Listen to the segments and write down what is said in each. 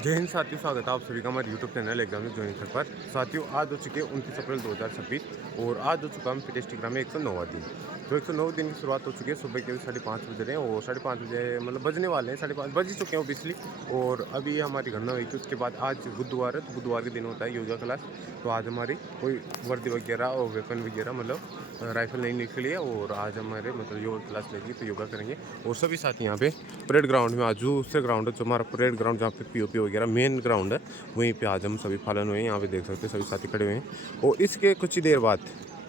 जय हिंद साथियों, स्वागत है आप सभी का हमारे यूट्यूब चैनल एग्जाम में ज्वाइन पर। साथियों, आज हो चुके 29 अप्रैल 2026 और आज हो चुका हम फिटेस्ट ग्राम में 109वां दिन। तो 109 दिन की शुरुआत हो चुकी है। सुबह के 5:30 बज रहे हैं और 5:30 बजे मतलब बजने वाले हैं, 5:30 बज ही चुके हैं ओबियसली। और अभी हमारी गणना हुई थी। उसके बाद आज बुधवार है, तो बुधवार के दिन होता है योगा क्लास। तो आज हमारी कोई वर्दी वगैरह और वेपन वगैरह मतलब राइफल नहीं निकली है और आज हमारे मतलब योगा क्लास लेगी, तो योगा करेंगे। और सभी साथी यहाँ पे परेड ग्राउंड में, आज दूसरे ग्राउंड है जो हमारा परेड ग्राउंड, जहाँ पे पीओपी वगैरह मेन ग्राउंड है, वहीं पे आज हम सभी पालन हुए हैं। यहाँ पे देख सकते हैं सभी साथी खड़े हुए हैं। और इसके कुछ ही देर बाद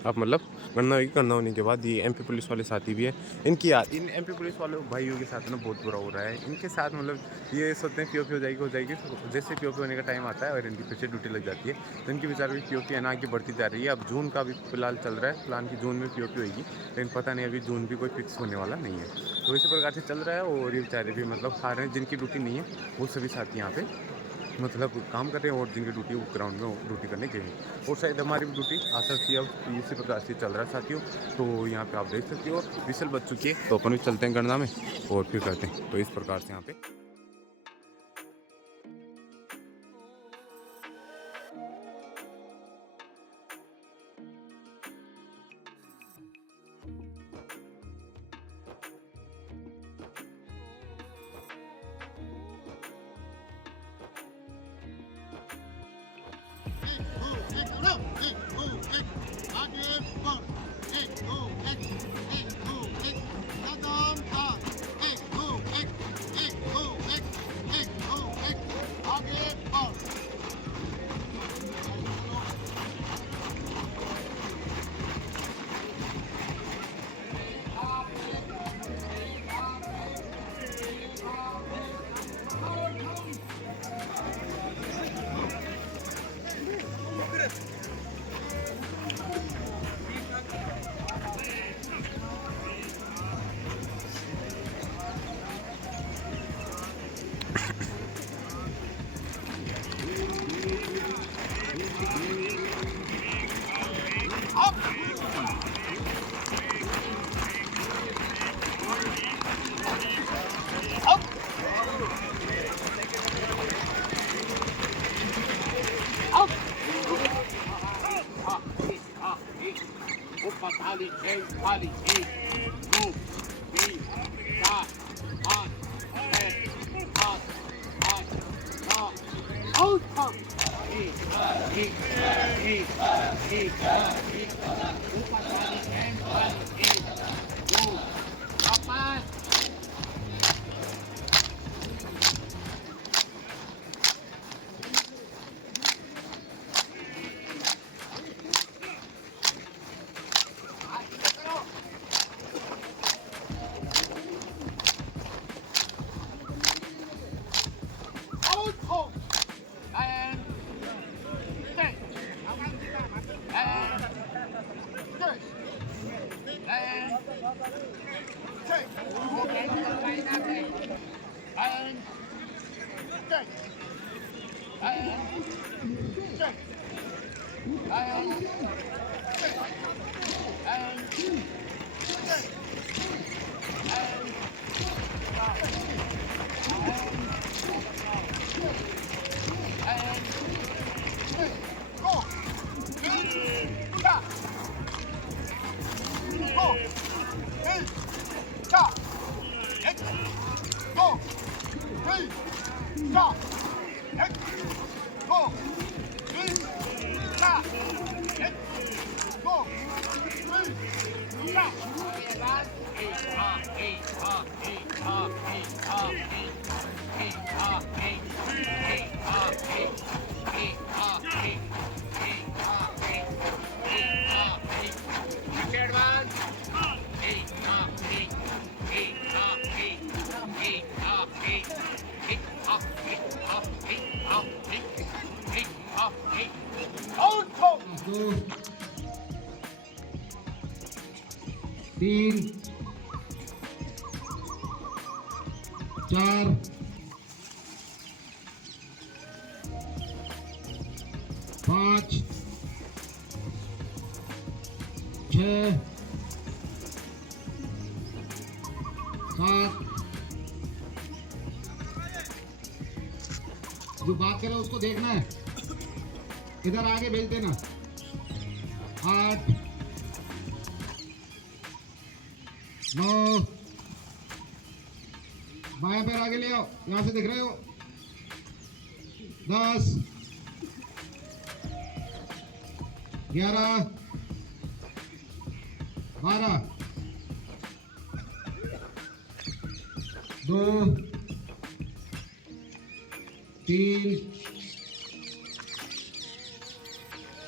आप मतलब गणना होगी, गणना होने के बाद ये एमपी पुलिस वाले साथी भी है। इनकी याद इन एमपी पुलिस वाले भाइयों के साथ ना बहुत बुरा हो रहा है इनके साथ। मतलब ये सोचते हैं पीओपी हो जाएगी, तो जैसे पीओपी होने का टाइम आता है और इनकी फिर से ड्यूटी लग जाती है, तो इनकी बेचारे की पीओपी है ना आगे बढ़ती जा रही है। अब जून का भी फिलहाल चल रहा है प्लान की जून में पीओपी होगी, लेकिन पता नहीं अभी जून भी कोई फिक्स होने वाला नहीं है। तो इसी प्रकार से चल रहा है और ये बेचारे भी मतलब खा रहे हैं। जिनकी ड्यूटी नहीं है वो सभी साथी यहाँ पे मतलब काम कर रहे हैं और जिनकी ड्यूटी वो ग्राउंड में ड्यूटी करने गए हैं। और शायद हमारी भी ड्यूटी आ सकती है, अब इसी प्रकार से चल रहा है साथियों। तो यहाँ पे आप देख सकते हो विसल बज चुकी है, तो अपन भी चलते हैं गणना में और फिर करते हैं। तो इस प्रकार से यहाँ पे तीन, चार, पाँच, 6, 7, जो बात करे उसको देखना है, इधर आगे भेज देना। 8 9 बायां पैर आगे ले आओ, यहां से दिख रहे हो। 10 11 12 2 3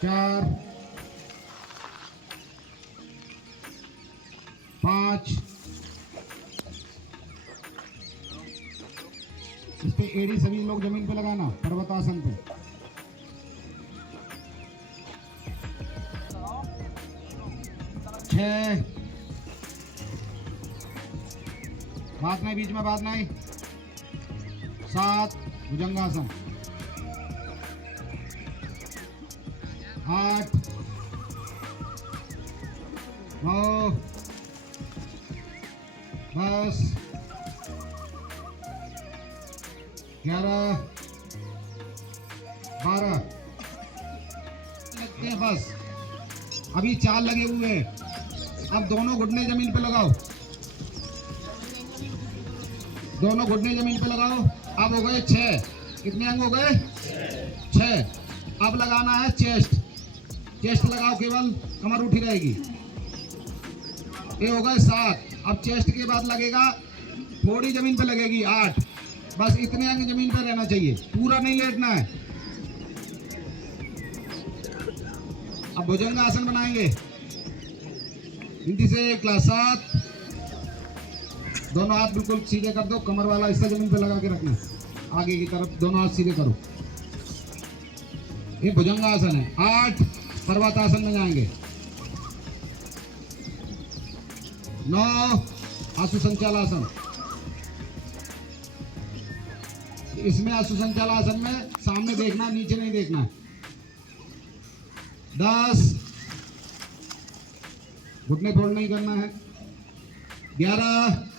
4 5 इस पे एड़ी सभी लोग जमीन पे लगाना, पर्वतासन पे। 6 बात नहीं, बीच में बात नहीं। 7 भुजंगासन। 8 9 10 11 12 लगते हैं बस। अभी 4 लगे हुए हैं। अब दोनों घुटने जमीन पे लगाओ, दोनों घुटने जमीन पे लगाओ। अब हो गए 6। कितने अंग हो गए? 6। अब लगाना है चेस्ट। चेस्ट लगाओ, केवल कमर उठी रहेगी। ये हो गए 7। अब चेस्ट के बाद लगेगा, थोड़ी जमीन पे लगेगी 8। बस इतने अंग जमीन पे रहना चाहिए, पूरा नहीं लेटना है। अब भुजंगासन बनाएंगे। हिंदी से क्लास 7। दोनों हाथ बिल्कुल सीधे कर दो, कमर वाला हिस्सा जमीन पे लगा के रखना, आगे की तरफ दोनों हाथ सीधे करो। ये भुजंगासन है। 8 पर्वतासन में जाएंगे। 9 आसु संचालासन। इसमें आसु संचालासन में सामने देखना, नीचे नहीं देखना। 10 घुटने फोल्ड नहीं करना है। 11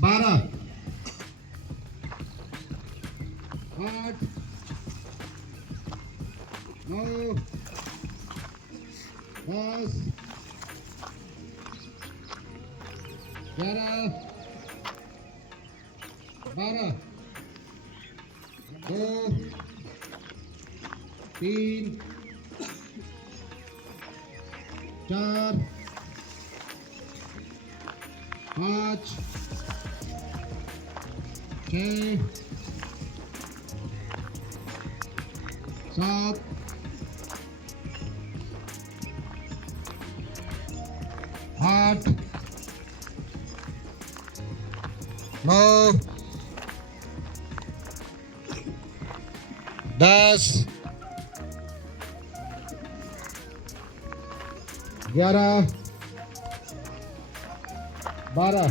12 8 9 10 11 12 2 3 4 5 6 7 8 9 10 11 12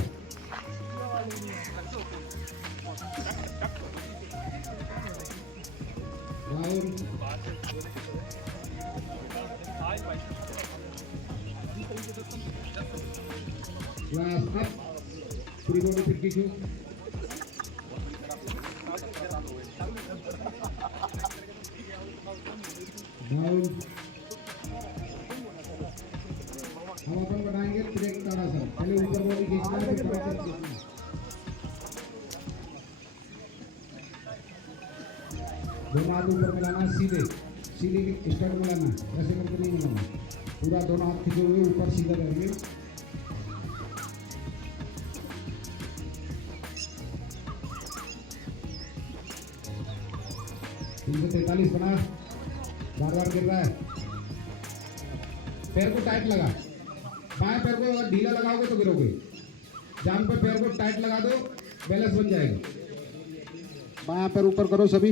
क्लास अप, पूरी बॉडी फिट कीजिए। डाउन। हम अपन बनाएंगे त्रिक ताड़ासन। पहले ऊपर बॉडी खींचना है, फिर पैर खींचना है। दोनों हाथ ऊपर मिलाना, सीधे सीधे स्ट्रेट मिलाना, ऐसे करके नहीं मिलाना। पूरा दोनों हाथ खींचे हुए ऊपर सीधा रहेंगे। 343 बना, बार बार गिर रहा है। पैर को टाइट लगा, बाएं पैर को अगर ढीला लगाओगे तो गिरोगे। जान पर पैर को टाइट लगा दो, बैलेंस बन जाएगा। बायां पैर ऊपर करो सभी।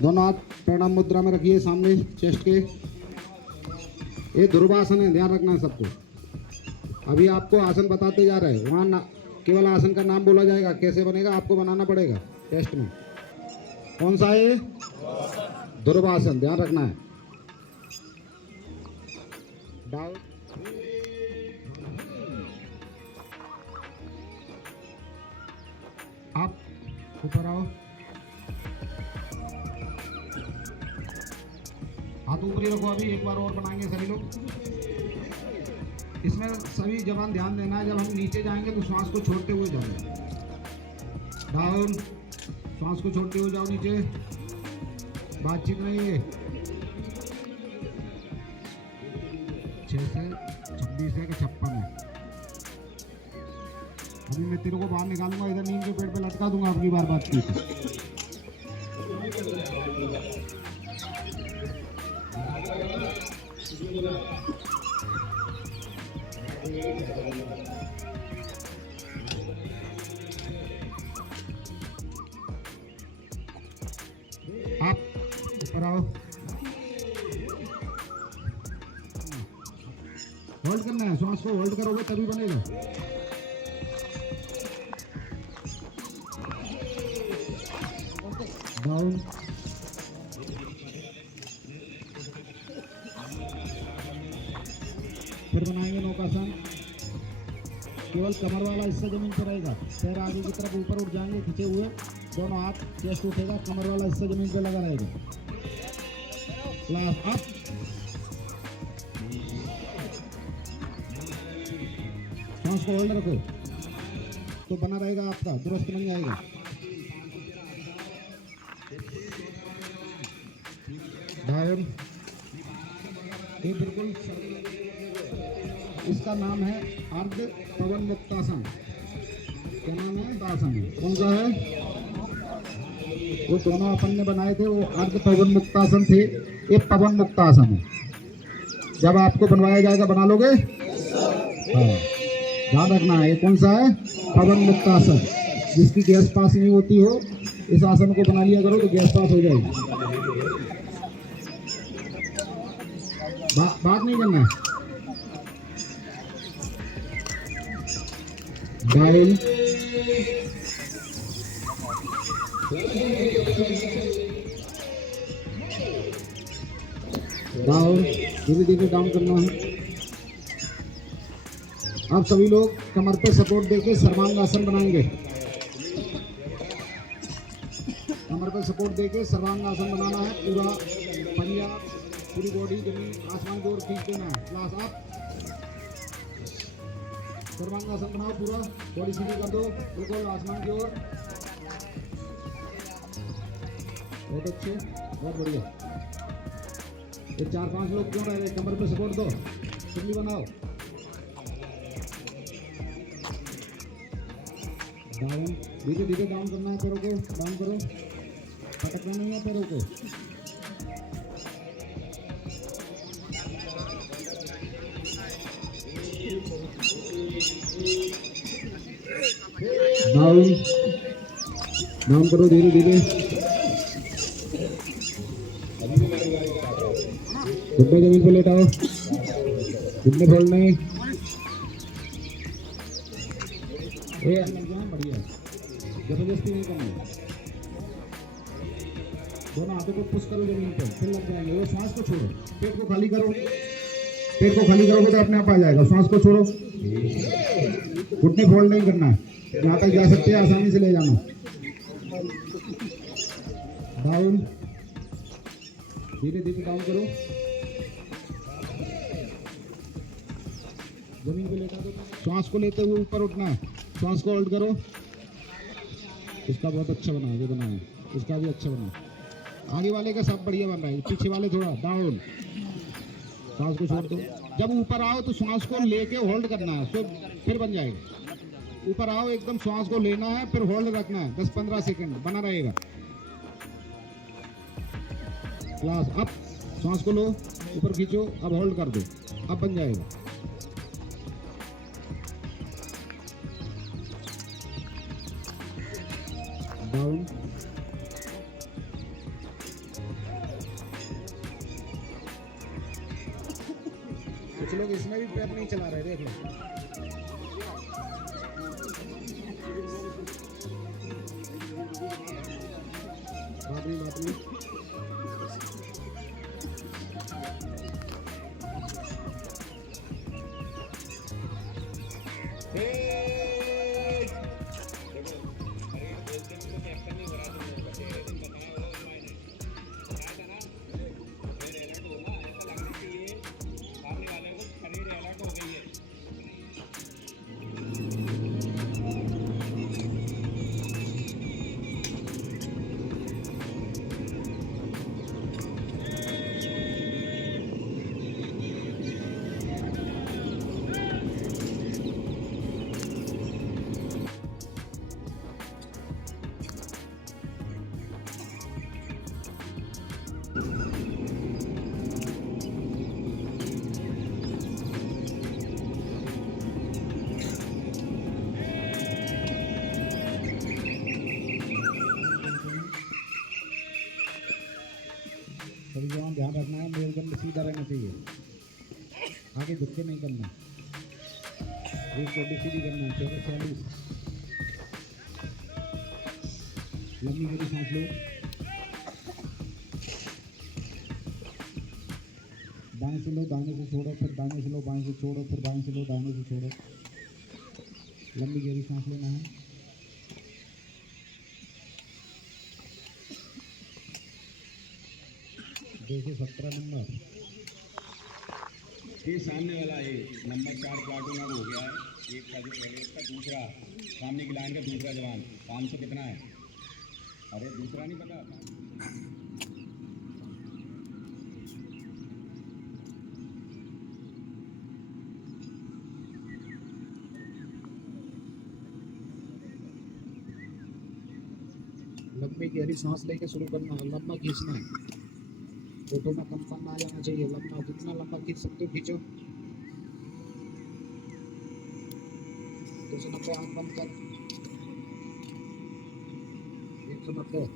दोनों हाथ प्रणाम मुद्रा में रखिए सामने चेस्ट के। ये ध्रुवासन है, ध्यान रखना है सबको। अभी आपको आसन बताते जा रहे हैं, वहाँ केवल आसन का नाम बोला जाएगा, कैसे बनेगा आपको बनाना पड़ेगा टेस्ट में। कौन सा है? ध्रुवासन, ध्यान रखना है। डाउन आप ऊपर आओ, हाथ ऊपर ही रखो। अभी एक बार और बनाएंगे सभी लोग। इसमें सभी जवान ध्यान देना है, जब हम नीचे जाएंगे तो श्वास को छोड़ते हुए जाओ, डाउन, श्वास को छोड़ते हुए जाओ नीचे, बातचीत नहीं है। 6 से 26 है कि 56 है। अभी मैं तेरे को बाहर निकालूंगा, इधर नीम के पेड़ पे लटका दूंगा अपनी बार बात की। आप ऊपर आओ, होल्ड करना है, श्वास को होल्ड करोगे तभी बनेगा। डाउन, फिर बनाएंगे नौकासन। केवल कमर वाला हिस्सा जमीन पर रहेगा, पैर आगे की तरफ ऊपर उठ जाएंगे खींचे हुए, दोनों हाथ, चेस्ट उठेगा, कमर वाला हिस्सा जमीन पर लगा रहेगा। क्लास अप, सांस को होल्ड रखो तो बना रहेगा, आपका दुरुस्त बन जाएगा। डाउन, ये बिल्कुल, इसका नाम है अर्ध पवन मुक्तासन। क्या नाम है? दासन। कौन सा है? वो दोनों अपन ने बनाए थे, वो अर्ध पवन मुक्तासन थे, ये पवन मुक्तासन है। जब आपको बनवाया जाएगा बना लोगे? हाँ, ध्यान रखना है। ये कौन सा है? पवन मुक्तासन। जिसकी गैस पास नहीं होती हो, इस आसन को बना लिया करो तो गैस पास हो जाएगी। बात नहीं करना है। डाउन, डाउन, धीरे धीरे डाउन करना है। अब सभी लोग कमर पे सपोर्ट देके सर्वांग आसन बनाएंगे। कमर पे सपोर्ट देके सर्वांग आसन बनाना है। पूरा पहिया, पूरी बॉडी जमीन आसमान की ओर खींच देना है। क्लास अप, सर्वांग आसन बनाओ, पूरा बॉडी सीधी कर दो, बिल्कुल आसमान की ओर। बहुत अच्छे, बहुत बढ़िया। ये 4-5 लोग क्यों रह रहे? कमर पे सपोर्ट दो, सिंपली बनाओ। डाउन, धीरे धीरे डाउन करना है पैरों को, डाउन करो, पटकना नहीं है पैरों को। डाउन, डाउन करो धीरे धीरे। घुटने जमीन पर लेटाओ, घुटने फोल्ड नहीं। ये बढ़िया, जबरदस्ती नहीं करनी। दोनों हाथों को पुश करो जमीन पर, फिर लग जाएंगे। वो श्वास को छोड़ो, पेट को खाली करो। पेट को खाली करोगे तो अपने आप आ जाएगा। श्वास को छोड़ो, घुटने फोल्ड नहीं करना है। जहाँ तक जा सकते हैं आसानी से ले जाना। डाउन, धीरे धीरे डाउन करो, जमीन पे लेटा दो। श्वास को लेते हुए ऊपर उठना है, श्वास को होल्ड करो। इसका बहुत अच्छा बना है, जो बना है इसका भी अच्छा बना है। आगे वाले का सब बढ़िया बन रहा है, पीछे वाले थोड़ा डाउन। श्वास को छोड़ दो। जब ऊपर आओ तो श्वास को लेके होल्ड करना है, तो फिर बन जाएगा। ऊपर आओ, एकदम श्वास को लेना है, फिर होल्ड रखना है 10-15 सेकंड, बना रहेगा। क्लास अप, श्वास को लो, ऊपर खींचो, अब होल्ड कर दो, अब बन जाएगा। डाउन, कुछ लोग इसमें भी पैर नहीं चला रहे, देख लो। बात नहीं। मेरी जवान ध्यान रखना है, मेरुदंड सीधा रहना चाहिए, आगे झुक के नहीं करना, एक बॉडी सीधी करना है। 46 लंबी गहरी सांस लो, बाएं से लो दाहिने से छोड़ो, फिर दाहिने से लो बाएं से छोड़ो, फिर बाएं से लो दाहिने से छोड़ो। लंबी गहरी सांस लेना है। देखिए 17 नंबर ये सामने वाला है नंबर 4 प्लाटून अब हो गया है। एक का जो पहले इसका दूसरा सामने की लाइन का दूसरा जवान 500 कितना है? अरे दूसरा नहीं पता। लंबी गहरी सांस लेके शुरू करना है, लंबा खींचना है, फोटो में कंपन आ जाना चाहिए, लंबा जितना लंबा खींच सकते हो खींचो। 290 आँख बंद कर, 190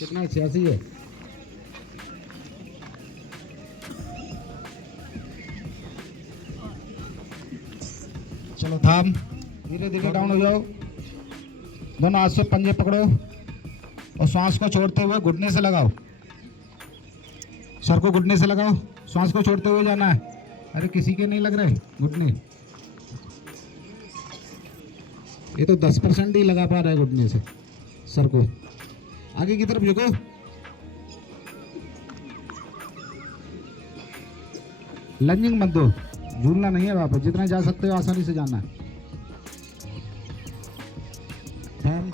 कितना है? 86 है। चलो थाम, धीरे धीरे डाउन हो जाओ, दोनों हाथ से पंजे पकड़ो और श्वास को छोड़ते हुए घुटने से लगाओ, सर को घुटने से लगाओ, श्वास को छोड़ते हुए जाना है। अरे किसी के नहीं लग रहे घुटने, ये तो 10% ही लगा पा रहा है घुटने से। सर को आगे की तरफ झुको, लंजिंग मत दो, झूलना नहीं है, वापस जितना जा सकते हो आसानी से जाना है। थम,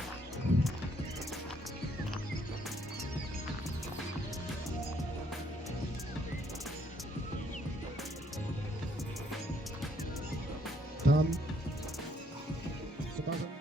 थम, सुखासन।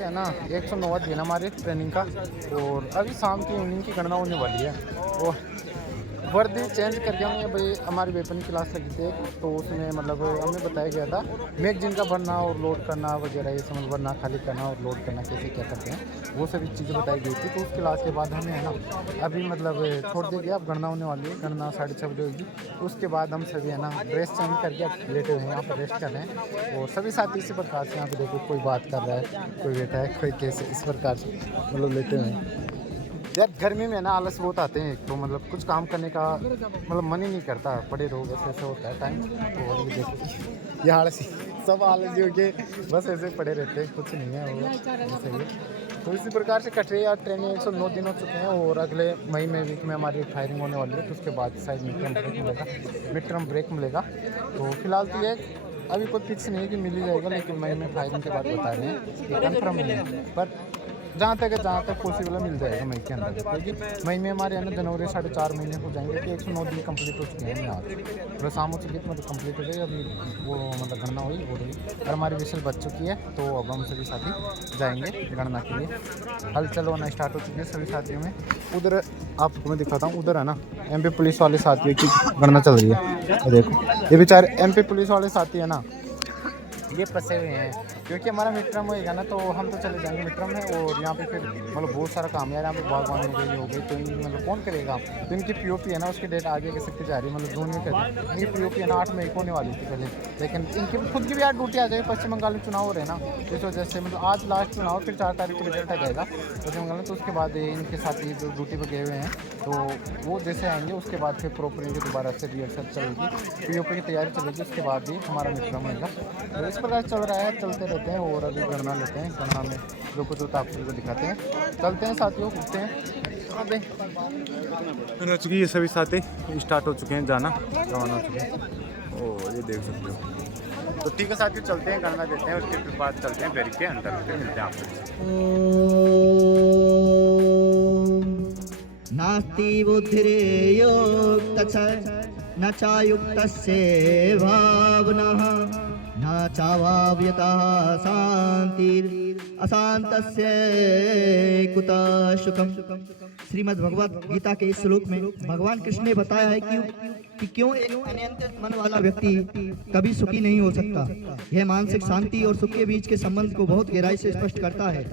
है ना 109 दिन हमारे ट्रेनिंग का, और अभी शाम की इवनिंग की गणना होने वाली है। और वर्दी चेंज करके हमने भाई हमारी वेपन क्लास लगी थी, तो उसमें मतलब हमें बताया गया था मैगजीन का भरना और लोड करना वगैरह, ये समझ भरना खाली करना और लोड करना कैसे क्या करते हैं, वो सभी चीज़ें बताई गई थी। तो उस क्लास के बाद हमें है ना अभी मतलब छोड़ दिया गया, अब गणना होने वाली है, गणना 6:30 बजे होगी। तो उसके बाद हम सभी है ना ड्रेस चेंज करके अब लेटे हुए हैं, यहाँ पर रेस्ट कर रहे हैं। और सभी साथी इसी प्रकार से यहाँ पर देखो, कोई बात कर रहा है, कोई बैठा है, कोई कैसे, इस प्रकार से मतलब लेटे हुए हैं। यार गर्मी में ना आलस बहुत आते हैं, तो मतलब कुछ काम करने का मतलब मन ही नहीं करता, पड़े रहो बस, ऐसा होता है टाइम। तो ये देखो ये आलसी, सब आलसी हो के बस ऐसे पड़े रहते हैं, कुछ नहीं है वो ऐसे ही। तो इसी प्रकार से कटरे या ट्रेनिंग 109 दिन हो चुके हैं, और अगले मई में वीक में हमारी फायरिंग होने वाली है। तो उसके बाद शायद मिड टर्म ब्रेक मिलेगा। तो फिलहाल तो ये अभी कोई फिक्स नहीं है कि मिल ही जाएगा, लेकिन मई में फाइलिंग के बाद बता रहे हैं कि कन्फर्म नहीं है, पर जहाँ तक पॉसिबल है मिल जाएगा मई के अंदर, क्योंकि मई में हमारे यहाँ जनवरी 4.5 महीने हो जाएंगे कि 109 दिन कंप्लीट हो चुके हैं यहाँ मतलब शाम हो चुकी है, मतलब कंप्लीट हो गई अभी वो मतलब गणना हुई हो रही और हमारी विशेष बच चुकी है। तो अब हम सभी साथी जाएंगे गणना के लिए। हलचल होना स्टार्ट हो चुकी है सभी साथियों में। उधर आपको मैं दिखाता हूँ, उधर है ना MP पुलिस वाले साथियों की गणना चल रही है। देखो ये बेचारे MP पुलिस वाले साथी है ना, ये फंसे हुए हैं, क्योंकि हमारा मिट्रम होएगा ना तो हम तो चले जाएंगे मिट्रम में, और यहाँ पे फिर मतलब बहुत सारा काम है यहाँ पे, बागवानी हो गई तो मतलब कौन करेगा। तो इनकी POP है ना उसकी डेट आगे के सकती जा रही है, मतलब जून में कर इनकी POP है ना 8 मई को होने वाली थी पहले, लेकिन इनकी खुद की भी यार ड्यूटी आ जाएगी। पश्चिम बंगाल में चुनाव हो रहे हैं ना, इस वजह से मतलब आज लास्ट चुनाव, फिर 4 तारीख को रिजल्ट आ जाएगा पश्चिम बंगाल में, तो उसके बाद इनके साथी जो ड्यूटी पर गए हुए हैं तो वो जैसे आएंगे उसके बाद फिर प्रॉपर इनकी दोबारा से रिहर्सल चलेगी, POP की तैयारी चलेगी, उसके बाद ही हमारा मिट्रम होगा। तो इस प्रकार चल रहा है, चलते रहते हैं और अभी गणना लेते हैं। गणना में जो कुछ होता है आप सभी को दिखाते हैं, चलते हैं साथियों, उठते हैं। अबे हो चुकी है सभी साथी, स्टार्ट हो चुके हैं जाना, रवाना हो चुके हैं और ये देख सकते हो। तो ठीक है साथियों, चलते हैं गणना देते हैं, उसके बाद चलते हैं बैरिक के अंदर, फिर मिलते हैं आपसे। नास्ति बुद्धिरेयोक्तच्छ न चायुक्तस्य भावनः न चावाव्यतः शान्तिर् अशान्तस्य कुतः सुखम्। श्रीमद् भगवत गीता के इस श्लोक में भगवान कृष्ण ने बताया है कि क्यों एक अनियंत्रित मन वाला व्यक्ति कभी सुखी नहीं हो सकता। यह मानसिक शांति और सुख के बीच के संबंध को बहुत गहराई से स्पष्ट करता है।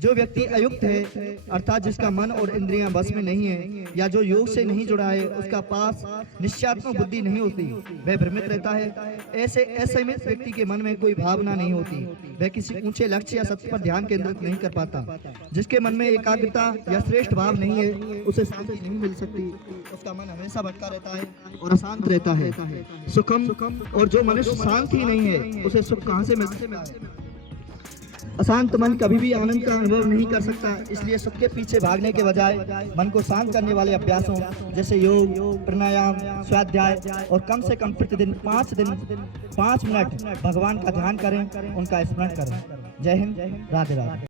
जो व्यक्ति अयुक्त है, अर्थात जिसका मन और इंद्रियां बस में नहीं है, या जो योग से नहीं जुड़ा है, उसका पास निश्चयात्मक बुद्धि नहीं होती, वह भ्रमित रहता है। ऐसे असंयमित व्यक्ति के मन में कोई भावना नहीं होती, वह किसी ऊंचे लक्ष्य या सत्य पर ध्यान केंद्रित नहीं कर पाता। जिसके मन में एकाग्रता या श्रेष्ठ भाव नहीं है, उसे शांति नहीं मिल सकती, उसका मन हमेशा भटका रहता है और अशांत रहता है। सुखम, और जो मनुष्य शांत ही नहीं है, उसे सुख कहाँ से मिलता है। अशांत मन कभी भी आनंद का अनुभव नहीं कर सकता। इसलिए सुख के पीछे भागने के बजाय मन को शांत करने वाले अभ्यासों जैसे योग, प्राणायाम, स्वाध्याय और कम से कम प्रतिदिन 5 मिनट भगवान का ध्यान करें, उनका स्मरण करें। जय हिंद, राधे राधे।